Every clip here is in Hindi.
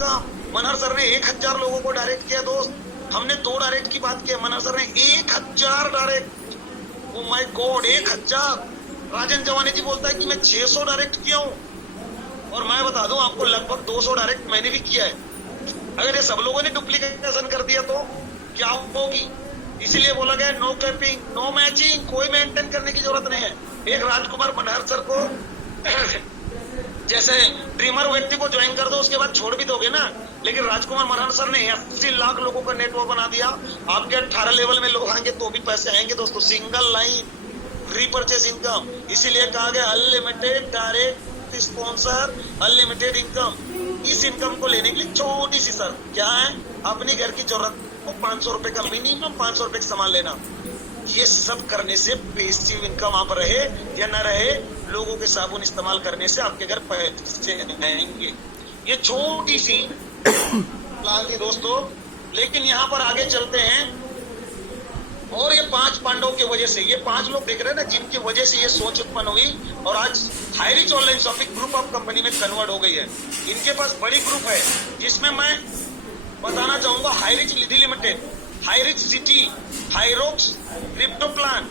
इनकम। मनहर सर ने 1000 लोगों को डायरेक्ट किया दोस्त, हमने 2 डायरेक्ट की बात की, मनहर सर ने 1000 डायरेक्ट। Oh my God, 1000। राजन जवानी जी बोलता है कि मैं 600 डायरेक्ट किया हूँ, और मैं बता दूं आपको लगभग 200 डायरेक्ट मैंने भी किया है। अगर ये सब लोगों ने डुप्लीकेशन कर दिया तो क्या होगी? इसीलिए बोला गया नो कैपिंग, नो मैचिंग, कोई मेंटेन करने की जरूरत नहीं है। एक राजकुमार मनहर सर को जैसे ड्रीमर व्यक्ति को ज्वाइन कर दो, उसके बाद छोड़ भी दोगे ना, लेकिन राजकुमार मनहर सर ने 80 लाख लोगों का नेटवर्क बना दिया। आपके 18 लेवल में लोग आएंगे तो भी पैसे आएंगे दोस्तों, सिंगल लाइन रीपरचेज इनकम। इसीलिए कहा गया unlimited direct sponsor, unlimited income. इस इनकम को लेने के लिए छोटी सी सर क्या है, अपनी घर की जरूरत को 500 रुपए का मिनिमम 500 रुपए का सामान लेना। ये सब करने से पैसिव इनकम आप रहे या न रहे, लोगों के साबुन इस्तेमाल करने से आपके घर पैसे आएंगे। ये छोटी सी प्लान थी दोस्तों, लेकिन यहाँ पर आगे चलते हैं। और ये 5 पांडवों की वजह से, ये 5 लोग देख रहे हैं ना, जिनकी वजह से ये सोच उत्पन्न हुई और आज Highrich online shopping group of company में कन्वर्ट हो गई है। इनके पास बड़ी ग्रुप है जिसमें मैं बताना चाहूंगा Highrich Nidhi limited, Highrich city, Highrox crypto plan,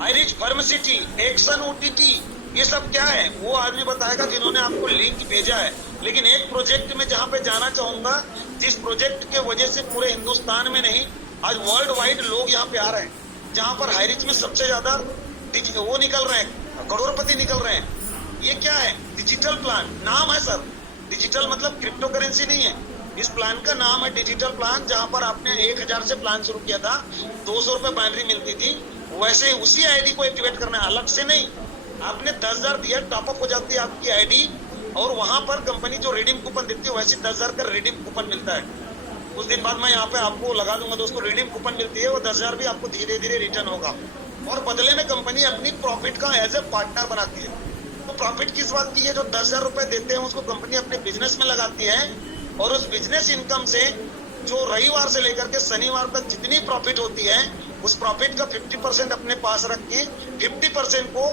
Highrich pharmacity, action OTT. ये सब क्या है वो आदमी बताएगा जिन्होंने आपको लिंक भेजा है। लेकिन एक प्रोजेक्ट में जहां पे जाना चाहूंगा, जिस प्रोजेक्ट के वजह से पूरे हिंदुस्तान में नहीं आज वर्ल्ड वाइड लोग यहाँ पे आ रहे हैं, जहां पर हाईरिच में सबसे ज्यादा वो निकल रहे हैं, करोड़पति निकल रहे हैं। ये क्या है? डिजिटल प्लान नाम है सर। डिजिटल मतलब क्रिप्टो करेंसी नहीं है, इस प्लान का नाम है डिजिटल प्लान। जहां पर आपने 1000 से प्लान शुरू किया था, 200 रुपए बैटरी मिलती थी, वैसे उसी आईडी को एक्टिवेट करना है, अलग से नहीं। आपने 10,000 दिया, टॉपअप हो जाती है आपकी आईडी, और वहां पर कंपनी जो रिडीम कूपन देती है वैसे 10,000 का रिडीम कूपन मिलता है। कुछ दिन बाद मैं यहाँ पे आपको लगा दूंगा दोस्तों, रिडीम कूपन मिलती है, वो 10,000 भी आपको धीरे धीरे रिटर्न होगा। और बदले में कंपनी अपनी प्रॉफिट का एज ए पार्टनर बनाती है। तो प्रॉफिट किस बात की है? जो 10,000 रुपए देते हैं उसको कंपनी अपने बिजनेस में लगाती है, और उस बिजनेस इनकम से जो रविवार से लेकर के शनिवार तक जितनी प्रॉफिट होती है, उस प्रॉफिट का 50% अपने पास रख के 50% को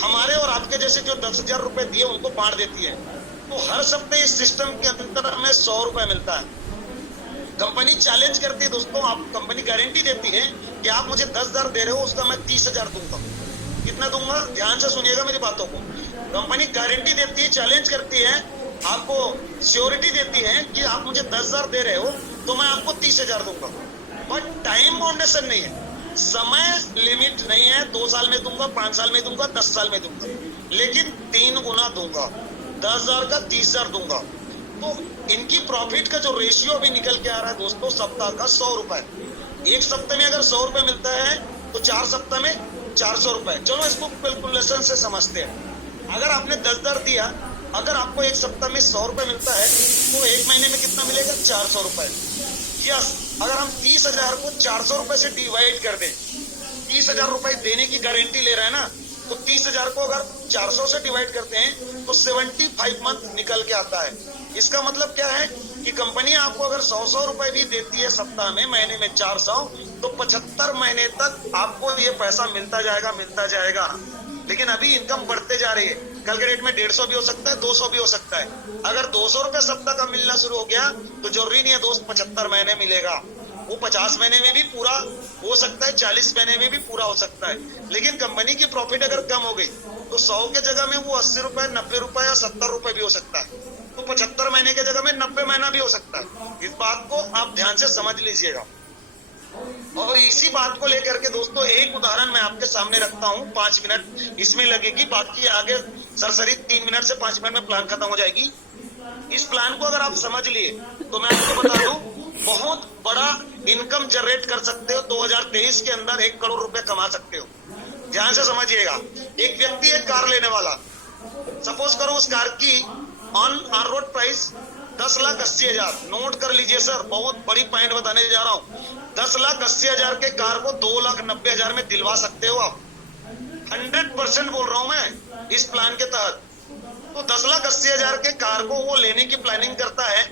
हमारे और आपके जैसे जो 10,000 रुपए दिए उनको बांट देती है। तो हर सप्ताह इस सिस्टम के अंदर हमें 100 रुपए मिलता है। कंपनी चैलेंज करती है दोस्तों, आप कंपनी गारंटी देती है कि आप मुझे 10,000 दे रहे हो, उसका मैं 30,000 दूंगा। कितना दूंगा? ध्यान से सुनिएगा मेरी बातों को। कंपनी गारंटी देती है, चैलेंज करती है, आपको श्योरिटी देती है कि आप मुझे 10,000 दे रहे हो तो मैं आपको 30,000 दूंगा। बट टाइम बाउंडेशन नहीं है, समय लिमिट नहीं है। 2 साल में दूंगा, 5 साल में दूंगा, 10 साल में दूंगा, लेकिन 3 गुना दूंगा। 10,000 का 30,000 दूंगा। तो इनकी प्रॉफिट का जो रेशियो अभी निकल के आ रहा है दोस्तों, सप्ताह का 100 रुपए। एक सप्ताह में अगर 100 रुपए मिलता है तो 4 सप्ताह में 400 रुपए। चलो इसको कैलकुलेशन से समझते हैं। अगर आपने 10,000 दिया, अगर आपको एक सप्ताह में 100 रुपए मिलता है तो एक महीने में कितना मिलेगा? 400 रुपए। यस, अगर हम 30,000 को 400 रुपए से डिवाइड कर दें, 30,000 रुपए देने की गारंटी ले रहा है ना, तो 30,000 को अगर 400 से डिवाइड करते हैं तो 75 मंथ निकल के आता है। इसका मतलब क्या है कि कंपनी आपको अगर 100 रुपए भी देती है सप्ताह में, महीने में 400, तो 75 महीने तक आपको ये पैसा मिलता जाएगा, मिलता जाएगा। लेकिन अभी इनकम बढ़ते जा रही है, कल के डेट में 150 भी हो सकता है, 200 भी हो सकता है। अगर 200 रुपए सप्ताह का मिलना शुरू हो गया तो जरूरी नहीं है दोस्त 75 महीने मिलेगा, वो 50 महीने में भी पूरा हो सकता है, 40 महीने में भी पूरा हो सकता है। लेकिन कंपनी की प्रॉफिट अगर कम हो गई तो 100 के जगह में वो 80 रुपए, 90 रुपए या 70 रुपए भी हो सकता है। तो 75 महीने के जगह में 90 महीना भी हो सकता है। इस बात को आप ध्यान से समझ लीजिएगा। और इसी बात को लेकर के दोस्तों एक उदाहरण मैं आपके सामने रखता हूँ। 5 मिनट इसमें लगेगी, बाकी आगे सरसरी 3 मिनट से 5 मिनट में प्लान खत्म हो जाएगी। इस प्लान को अगर आप समझ लिए तो मैं आपको बता दूं, बहुत बड़ा इनकम जनरेट कर सकते हो। 2023 के अंदर 1 करोड़ रुपए कमा सकते हो। ध्यान से समझिएगा। एक व्यक्ति एक कार लेने वाला, सपोज करो उस कार की ऑन रोड प्राइस 10,80,000। नोट कर लीजिए सर, बहुत बड़ी पॉइंट बताने जा रहा हूँ। 10,80,000 के कार को 2,90,000 में दिलवा सकते हो आप। 100% बोल रहा हूं मैं इस प्लान के तहत। तो 10,80,000 के कार को वो लेने की प्लानिंग करता है,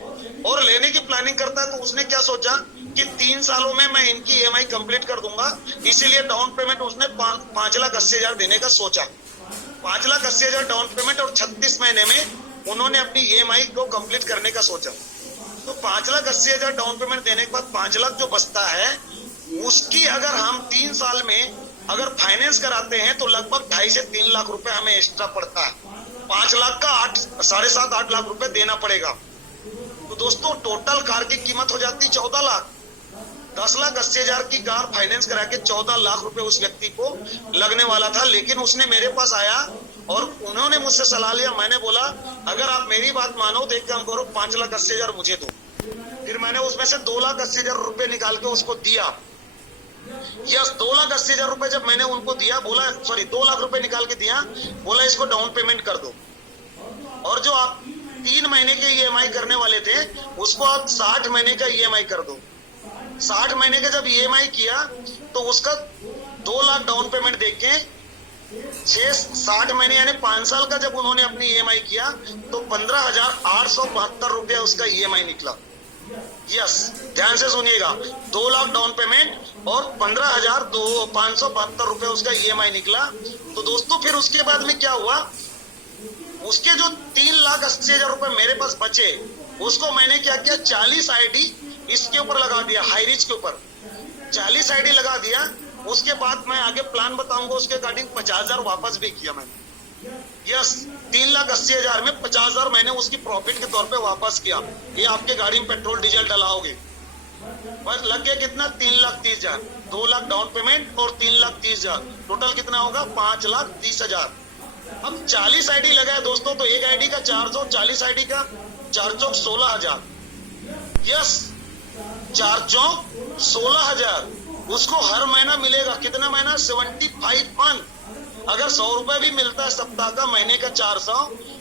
और लेने की प्लानिंग करता है तो उसने क्या सोचा कि 3 सालों में मैं इनकी EMI कंप्लीट कर दूंगा, इसीलिए डाउन पेमेंट उसने 5,80,000 देने का सोचा। 5,80,000 डाउन पेमेंट और 36 महीने में उन्होंने अपनी ईएमआई को कंप्लीट करने का सोचा। तो 5,80,000 डाउन पेमेंट देने के बाद 5 लाख जो बचता है उसकी अगर हम 3 साल में अगर फाइनेंस कराते हैं तो लगभग 2.5 से 3 लाख रुपए हमें एक्स्ट्रा पड़ता है। 5 लाख का 7.5-8 लाख रुपए देना पड़ेगा। तो दोस्तों टोटल कार की कीमत हो जाती 14 लाख। 10,80,000 की कार फाइनेंस करा के 14 लाख रुपए उस व्यक्ति को लगने वाला था, लेकिन उसने मेरे पास आया और उन्होंने मुझसे सलाह लिया। मैंने बोला अगर आप मेरी बात मानो तो एक काम करो 5,80,000 मुझे दो। फिर मैंने उसमें से 2,80,000 रुपए निकाल के उसको दिया। यस, 2,80,000 रुपए जब मैंने उनको दिया, बोला 2 लाख रुपए निकाल के दिया, बोला इसको डाउन पेमेंट कर दो और जो आप 3 महीने के ईएमआई करने वाले थे उसको आप 60 महीने का ईएमआई कर दो। 60 महीने का जब ईएमआई किया तो उसका 2 लाख डाउन पेमेंट देके 60 महीने यानी 5 साल का जब उन्होंने अपनी ईएमआई किया तो 15,872 रुपया उसका ईएमआई निकला। यस, ध्यान से सुनिएगा, 2 लाख डाउन पेमेंट और 15,572 रुपए उसका ईएमआई निकला। तो दोस्तों फिर उसके बाद में क्या हुआ, उसके जो 3,80,000 रुपए मेरे पास बचे उसको मैंने क्या किया, 40 आईडी इसके ऊपर लगा दिया, हाईरिच के ऊपर 40 आईडी लगा दिया। उसके बाद मैं आगे प्लान बताऊंगा, उसके अकॉर्डिंग 50,000 वापस भी किया मैंने। यस, 3,80,000 में 50,000 मैंने उसकी प्रॉफिट के तौर पे वापस किया। ये आपके गाड़ी में पेट्रोल डीजल डलाओगे, बस लग गया कितना, 3,30,000। 2 लाख डाउन पेमेंट और 3,30,000, टोटल कितना होगा, 5,30,000। अब 40 आईडी लगा है दोस्तों, तो एक आईडी का 400, 40 आईडी का 4 चौक 16,000। यस, 4 चौक 16,000 उसको हर महीना मिलेगा। कितना महीना, 75 मंथ। अगर 100 रुपए भी मिलता है सप्ताह का, महीने का 400,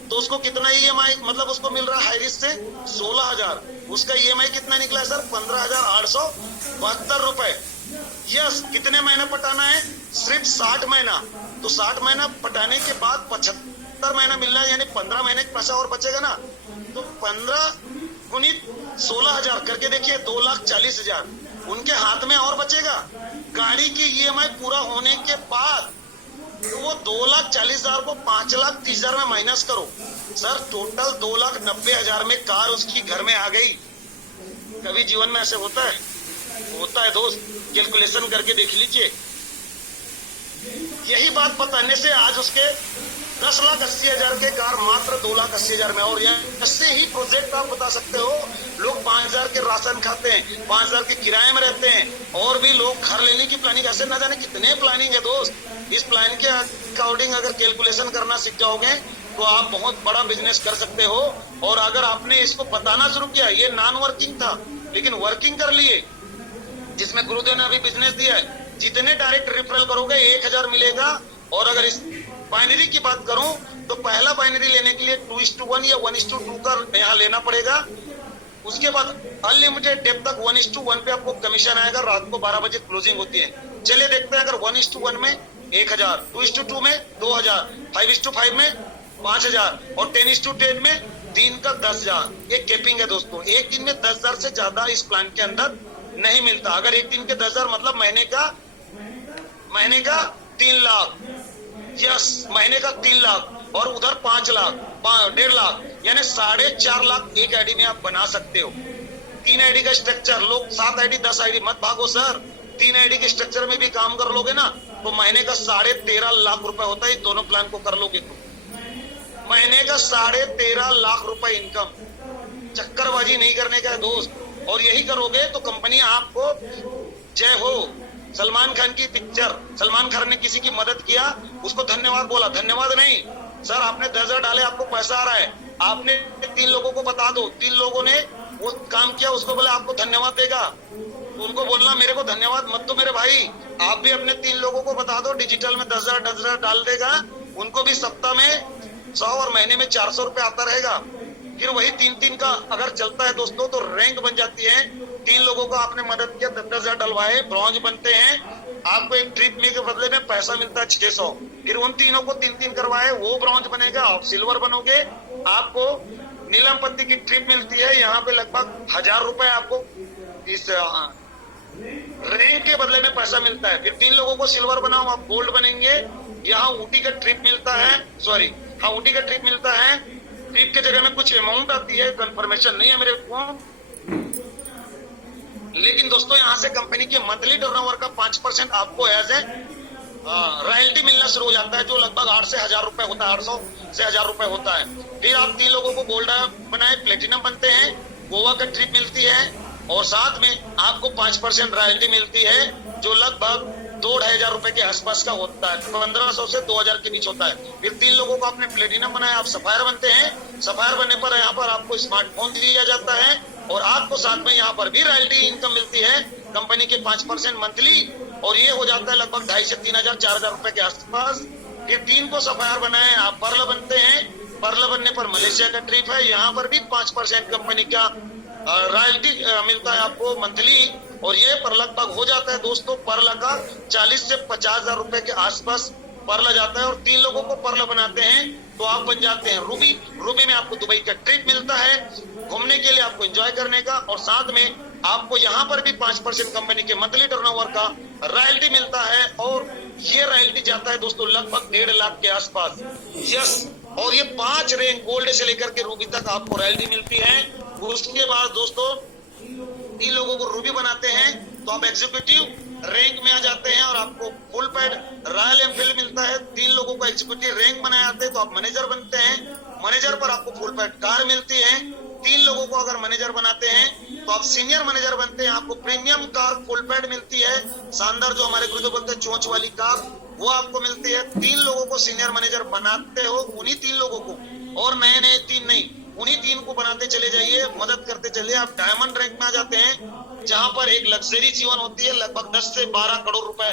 तो उसको कितना ईएमआई मतलब उसको मिल रहा है हाईरिच से 16,000। उसका ईएमआई कितना निकला है सर, 15,872 रुपए। यस, कितने महीने पटाना है, सिर्फ 60 महीना। तो 60 महीना पटाने के बाद 75 महीना मिल रहा है, यानी 15 महीने का पैसा और बचेगा ना। तो 15 गुणित 16,000 करके देखिए, 2,40,000 उनके हाथ में और बचेगा। गाड़ी की ईएमआई पूरा होने के बाद तो वो 2,40,000 को 5,30,000 में माइनस करो सर, टोटल 2,90,000 में कार उसकी घर में आ गई। कभी जीवन में ऐसे होता है? होता है दोस्त, कैलकुलेशन करके देख लीजिए। यही बात बताने से आज उसके 10,80,000 के कार मात्र 2,80,000 में। और ऐसे ही प्रोजेक्ट आप बता सकते हो, लोग 5,000 के राशन खाते हैं, 5,000 के किराए में रहते हैं, और भी लोग घर लेने की प्लानिंग, ऐसे ना जाने कितने प्लानिंग है दोस्त। इस प्लान के अकॉर्डिंग अगर कैलकुलेशन करना सीख जाओगे तो आप बहुत बड़ा बिजनेस कर सकते हो। और अगर आपने इसको बताना शुरू किया, ये नॉन वर्किंग था लेकिन वर्किंग कर लिए, जिसमें गुरुदेव ने अभी बिजनेस दिया है, जितने डायरेक्ट रेफरल करोगे 1,000 मिलेगा। और अगर इस बाइनरी की बात करूं तो पहला बाइनरी लेने के लिए 2:1 या 1:2 का यहाँ लेना पड़ेगा। उसके बाद अनलिमिटेड डेप तक 1:1 पे आपको कमीशन आएगा। रात को 12 बजे क्लोजिंग होती है। चलिए देखते हैं, अगर 1:1 में 1,000, 2:2 में 2,000, 5:5 में 5,000 और 10:10 में 3 का 10,000। ये कैपिंग है दोस्तों। एक दिन में 10,000 से ज्यादा इस प्लान के अंदर नहीं मिलता। अगर एक दिन के 10,000 मतलब महीने का 3 लाख। यस, महीने का 3 लाख और उधर 5 लाख, 1.5 लाख, यानी 4.5 लाख एक आईडी में आप बना सकते हो। 3 आईडी का स्ट्रक्चर, लोग 7 आईडी 10 आईडी मत भागो सर। 3 आईडी के स्ट्रक्चर में भी काम कर लोगे ना तो महीने का 13.5 लाख रुपए होता है। दोनों प्लान को कर लोगे तो महीने का 13.5 लाख रुपए इनकम। चक्करबाजी नहीं करने का है दोस्त। और यही करोगे तो कंपनी आपको, जय हो सलमान खान की पिक्चर, सलमान खान ने किसी की मदद किया, उसको धन्यवाद बोला, धन्यवाद नहीं सर, आपने 10,000 डाले, आपको पैसा आ रहा है, आपने 3 लोगों को बता दो, 3 लोगों ने वो काम किया, उसको बोला आपको धन्यवाद देगा। तो उनको बोलना मेरे को धन्यवाद मत दो मेरे भाई, आप भी अपने 3 लोगों को बता दो, डिजिटल में 10,000 डाल देगा, उनको भी सप्ताह में 100 और महीने में 400 रुपए आता रहेगा। फिर वही 3-3 का अगर चलता है दोस्तों तो रैंक बन जाती है। 3 लोगों को आपने मदद किया, 10,000 डलवाए, ब्रॉन्ज बनते हैं, आपको एक ट्रिप में के बदले में पैसा मिलता है 600। फिर उन तीनों को 3-3 करवाए, वो ब्रॉन्ज बनेगा, आप सिल्वर बनोगे, आपको नीलम पत्ती की ट्रिप मिलती है। यहाँ पे लगभग 1,000 रुपए आपको इस रैंक के बदले में पैसा मिलता है। फिर 3 लोगों को सिल्वर बनाओ, आप गोल्ड बनेंगे। यहाँ ऊटी का ट्रिप मिलता है, ऊटी का ट्रिप मिलता है ट्रिप के जगह में कुछ अमाउंट आती है, कंफर्मेशन नहीं है मेरे को, लेकिन दोस्तों यहाँ से कंपनी के मंथली टर्नओवर का 5% आपको एज ए रॉयल्टी मिलना शुरू हो जाता है, जो लगभग 8 से 1000 रुपए होता है, 800 से 1000 रुपए होता है। फिर आप 3 लोगों को गोल्ड बनाए, प्लेटिनम बनते हैं, गोवा का ट्रिप मिलती है और साथ में आपको 5% रॉयल्टी मिलती है, जो लगभग 2-2,500 रुपए के आसपास का होता है, 1500 से 2000 के बीच होता है। फिर 3 लोगों को आपने प्लेटिनम बनाया, आप सफायर बनते हैं। सफायर बनने पर यहाँ पर आपको स्मार्टफोन दिया जाता है और आपको साथ में यहाँ पर भी रॉयल्टी इनकम मिलती है कंपनी के 5% मंथली, और ये हो जाता है लगभग 2,500 से 3,000 4,000 रुपए के आसपास। फिर 3 को सफायर बनाए, आप पर्ल बनते हैं। पर्ल बनने पर मलेशिया का ट्रिप है, यहाँ पर भी 5% कंपनी का रॉयल्टी मिलता है आपको मंथली, और ये पर लगभग हो जाता है दोस्तों पर्ल का 40 से 50,000 रुपए के आसपास पर्ल जाता है। और 3 लोगों को पर्ल बनाते हैं तो आप बन जाते हैं रूबी। रूबी में आपको दुबई का ट्रिप मिलता है घूमने के लिए, आपको एंजॉय करने का, और साथ में आपको यहाँ पर भी 5% कंपनी के मंथली टर्नओवर का रॉयल्टी मिलता है, और ये रॉयल्टी जाता है दोस्तों लगभग 1.5 लाख के आसपास। यस, और ये 5 रैंक गोल्ड से लेकर के रूबी तक आपको रॉयल्टी मिलती है। उसके बाद दोस्तों 3 लोगों को रूबी बनाते हैं तो आप एग्जीक्यूटिव रैंक में आ जाते हैं और आपको फुल पैड रॉयल एनफील्ड मिलता है। 3 लोगों को एग्जीक्यूटिव रैंक बनाए जाते हैं तो आप मैनेजर बनते हैं। मैनेजर पर आपको फुल पैड कार मिलती है। 3 लोगों को अगर मैनेजर बनाते हैं तो आप सीनियर मैनेजर बनते हैं, आपको प्रीमियम कार फुल पैड मिलती है, शानदार, जो हमारे गुरुदेव बोलते हैं चोंच वाली कार, वो आपको मिलती है। 3 लोगों को सीनियर मैनेजर बनाते हो, उन्हीं 3 लोगों को, और नए 3 नहीं, उन्हीं 3 को बनाते चले जाइए, मदद करते चलिए, आप डायमंड रैंक में आ जाते हैं, जहां पर एक लग्जरी जीवन होती है। लगभग 10 से 12 करोड़ रुपए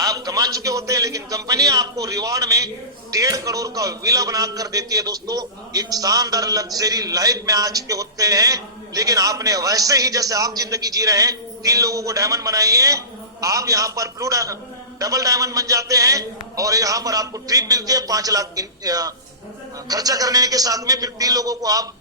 आप कमा चुके होते हैं, लेकिन कंपनी आपको रिवॉर्ड में 1.5 करोड़ का विला बना कर देती है दोस्तों। एक शानदार लग्जरी लाइफ में आ चुके होते हैं, लेकिन आपने वैसे ही जैसे आप जिंदगी जी रहे हैं, 3 लोगों को डायमंड बनाइए, आप यहाँ पर ब्लू डबल डायमंड बन जाते हैं, और यहाँ पर आपको ट्रिप मिलती है 5 लाख खर्चा करने के साथ में। फिर 3 लोगों को आप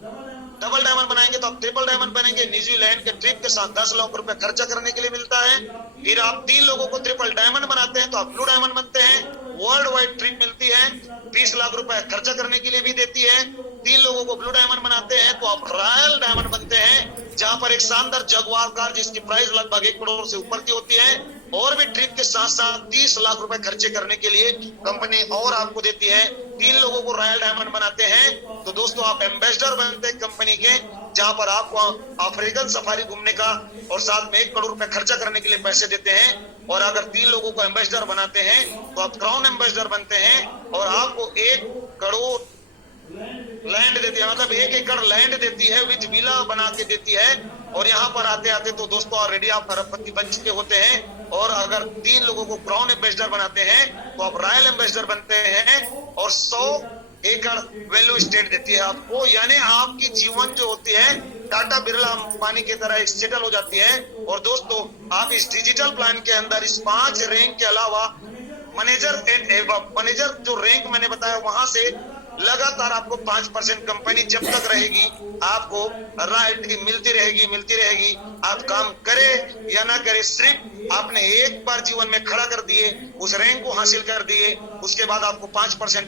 डबल डायमंड बनाएंगे तो आप ट्रिपल डायमंड बनेंगे, न्यूजीलैंड के ट्रिप के साथ 10 लाख रुपए खर्चा करने के लिए मिलता है। फिर आप 3 लोगों को ट्रिपल डायमंड बनाते हैं तो आप ब्लू डायमंड बनते हैं, वर्ल्ड वाइड ट्रिप मिलती है, 20 लाख रुपए खर्चा करने के लिए भी देती है। 3 लोगों को ब्लू डायमंड बनाते हैं तो आप रॉयल डायमंड बनते हैं, जहां पर एक शानदार जगुआर कार जिसकी प्राइस लगभग 1 करोड़ से ऊपर की होती है, और भी ट्रिप के साथ साथ 30 लाख रुपए खर्चे करने के लिए कंपनी और आपको देती है। 3 लोगों को रॉयल डायमंड बनाते हैं तो दोस्तों आप एम्बेसडर बनते हैं कंपनी के, जहां पर आपको अफ्रीकन सफारी घूमने का और साथ में 1 करोड़ रुपए खर्चा करने के लिए पैसे देते हैं। और अगर 3 लोगों को एम्बेसडर बनाते हैं तो आप क्राउन एम्बेसडर बनते हैं, और आपको 1 करोड़ लैंड देती है, मतलब 1 एकड़ लैंड देती है, विद विला बना के देती है। और यहाँ पर आते आते तो दोस्तों ऑलरेडी आप अरबपति बन चुके होते हैं। और अगर 3 लोगों को क्राउन एम्बेसडर बनाते हैं तो आप रॉयल एम्बेसडर बनते हैं, और 100 एकड़ वैल्यू स्टेट देती है आपको, यानी आपकी जीवन जो होती है टाटा बिरला अंबानी की तरह सेटल हो जाती है। और दोस्तों आप इस डिजिटल प्लान के अंदर इस 5 रैंक के अलावा मैनेजर एंड एबव मैनेजर जो रैंक मैंने बताया, वहां से लगातार आपको 5% कंपनी जब तक रहेगी आपको रॉयल्टी मिलती रहेगी। आप काम करे या ना करे, सिर्फ आपने एक बार जीवन में खड़ा कर दिए, उस रैंक को हासिल कर दिए, उसके बाद आपको 5%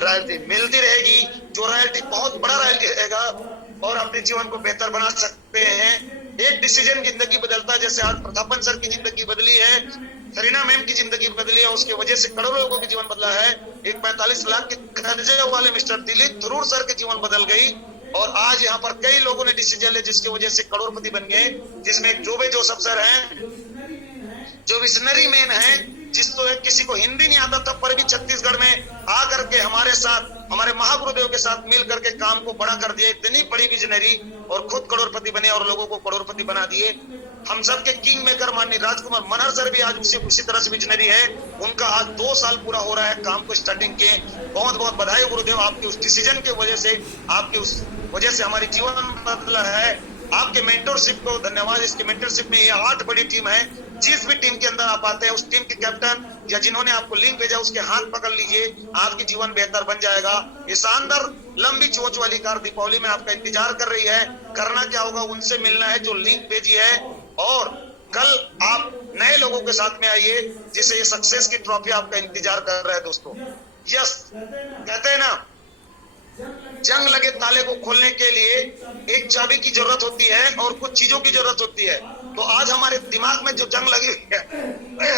रॉयल्टी मिलती रहेगी, जो रॉयल्टी बहुत बड़ा रॉयल्टी रहेगा, और अपने जीवन को बेहतर बना सकते हैं। एक डिसीजन जिंदगी बदलता है, जैसे आज प्रतापन सर की जिंदगी बदली है, सरीना मैम की जिंदगी बदली है, उसकी वजह से करोड़ों लोगों की जीवन बदला है। एक 45 लाख के कर्जे वाले मिस्टर दिलीप थरूर सर की जीवन बदल गई, और आज यहाँ पर कई लोगों ने डिसीजन लिया जिसकी वजह से करोड़पति बन गए, जिसमें एक जोबे जोसेफ सर हैं जो विजनरी मैन है, जिसको किसी को हिंदी नहीं आता था पर भी छत्तीसगढ़ में आकर के हमारे साथ, हमारे महागुरुदेव के साथ मिल करके काम को बड़ा कर दिया, इतनी बड़ी विजनरी, और खुद करोड़पति बने और लोगों को करोड़पति बना दिए। हम सबके किंग मेकर माननीय राजकुमार मनहर सर भी आज उसी तरह से विजनरी है। उनका आज 2 साल पूरा हो रहा है काम को स्टार्टिंग के। बहुत बहुत बधाई गुरुदेव, आपके उस डिसीजन की वजह से, आपके उस वजह से हमारी जीवन बदला है। आपके मेंटरशिप को धन्यवाद। इसके मेंटरशिप में ये 8 बड़ी टीम है, जिस भी टीम के अंदर आप आते हैं उस टीम के कैप्टन या जिन्होंने आपको लिंक भेजा उसके हाथ पकड़ लीजिए, आपकी जीवन बेहतर बन जाएगा। ये शानदार लंबी चोंच वाली कार दीपावली में आपका इंतजार कर रही है। करना क्या होगा, उनसे मिलना है जो लिंक भेजी है, और कल आप नए लोगों के साथ में आइए, जिससे ये सक्सेस की ट्रॉफी आपका इंतजार कर रहा है दोस्तों। यस, कहते हैं ना जंग लगे ताले को खोलने के लिए एक चाबी की जरूरत होती है और कुछ चीजों की जरूरत होती है। तो आज हमारे दिमाग में जो जंग लगी हुई है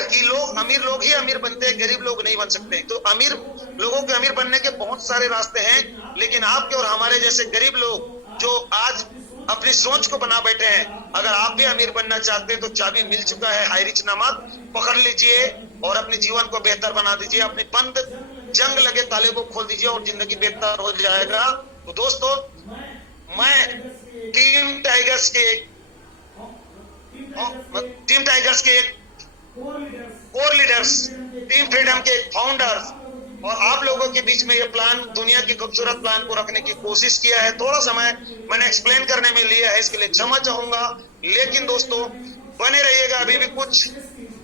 कि अमीर लोग ही अमीर बनते हैं, गरीब लोग नहीं बन सकते। तो अमीर लोगों के अमीर बनने के बहुत सारे रास्ते हैं, लेकिन आपके और हमारे जैसे गरीब लोग जो आज अपनी सोच को बना बैठे हैं, अगर आप भी अमीर बनना चाहते हैं तो चाबी मिल चुका है, हाई रिच नमक पकड़ लीजिए और अपने जीवन को बेहतर बना दीजिए, अपने बंद जंग लगे ताले को खोल दीजिए और जिंदगी बेहतर हो जाएगा। तो दोस्तों, मैं टीम टाइगर्स के कोर लीडर्स, टीम फ्रीडम के फाउंडर्स और आप लोगों के बीच में ये प्लान, दुनिया की खूबसूरत प्लान को रखने की कोशिश किया है। थोड़ा समय मैंने एक्सप्लेन करने में लिया है, इसके लिए क्षमा चाहूंगा। लेकिन दोस्तों, बने रहिएगा। अभी भी कुछ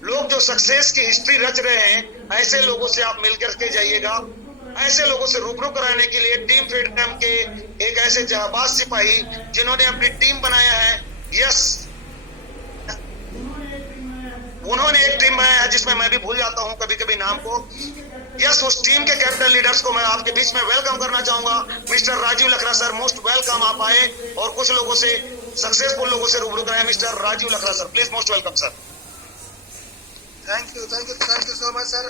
लोग जो सक्सेस की हिस्ट्री रच रहे हैं, ऐसे लोगों से आप मिलकर के जाइएगा। ऐसे लोगों से रूबरू कराने के लिए टीम फ्रीडम के एक ऐसे जाबाज सिपाही जिन्होंने अपनी टीम बनाया है, यस, उन्होंने एक टीम बनाया है जिसमें मैं भी भूल जाता हूं कभी कभी नाम को। यस, उस टीम के कैपिटल लीडर्स को मैं आपके बीच में वेलकम करना चाहूंगा। Mister Rajiv Lakhra sir, most welcome. आप आए और कुछ लोगों से, सक्सेसफुल लोगों से रूबरू कराए। Mister Rajiv Lakhra sir, please, most welcome sir. Thank you so much sir.